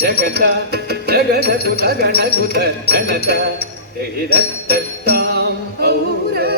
జగత జగదకు తగనకు తనత తాం ఔరా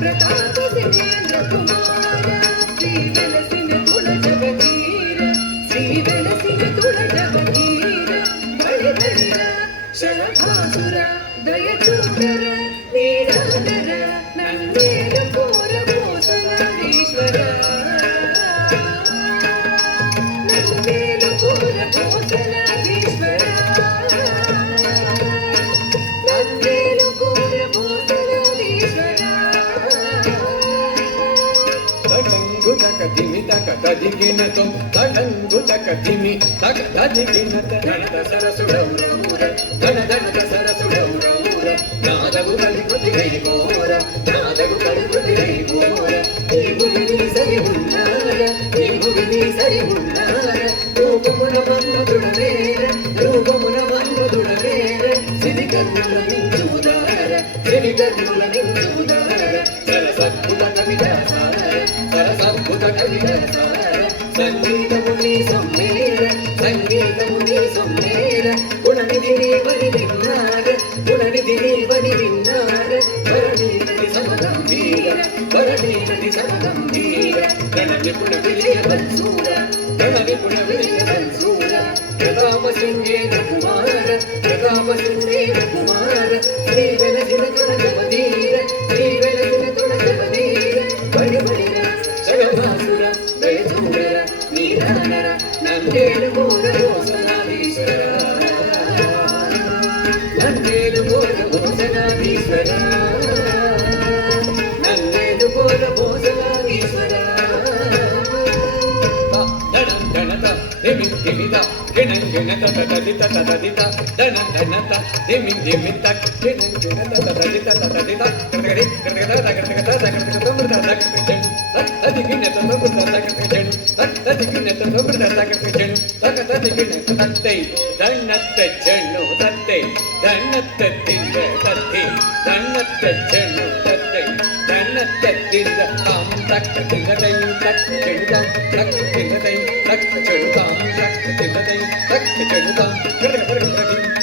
ప్రతాప సింహేంద్ర కుమార శ్రీ వెలసిన గుణ తదిగినతో తడంగు తకతిమి తక తదిగినత ధనత సరసుడౌరౌర ధన ధనత సరసుడౌరౌర నాదగు కలికృతి గైకోర నాదగు కలికృతి గైకోర ఈ భూమిని సరి ఉన్నార ఈ భూమిని సరి ఉన్నార రూపమున మన్మధుడవేర రూపమున మన్మధుడవేర సిరి కన్నుల మించుదార సిరి కన్నుల మించుదార సరసద్భుత కవిదాసార సరసద్భుత కవిదాసార సంగీతముని సొమ్మేర సంగీతముని సొమ్మేర గుణనిధి నీవని విన్నార గుణనిధి నీవని విన్నార వరణీనది సమగంభీర వరణీనది సమగంభీర గణ నిపుణ విజయ వత్సూర గణ నిపుణ విజయ వత్సూర ప్రతాప సింగేన కుమార ప్రతాప సింగేన కుమార శ్రీ వెలసిన తుణజపదీర శ్రీ వెలసిన తుణజపదీర బడి బడిన జగదాసుర దయచూడర నీరానర నందేలు మోర మోసనాధీశ్వర నందేలు మోర మోసనాధీశ్వర నందేలు మోర మోసనాధీశ్వర ధనం ధనత ధిమి ధిమిత గిణం గిణత తదిత తదిత ధనం ధనత ధిమి ధిమిత గిణం గిణత తదిత తదిత కృతగరి కృతగత కృతగత కృతగత మృత కృతగత తదిగినత మృత కృతగత తదిగినత మృత కృతగత తదిగినత తత్తై ధన్నత్త జన్ను తత్తై ధన్నత్త తింద తత్తి ధన్నత్త జన్ను తత్తై ధన్నత్త తింద తాం తక్క తిందై తక్క చెడుదాం తక్క తిందై తక్క చెడుదాం తక్క తిందై తక్క చెడుదాం కృతగత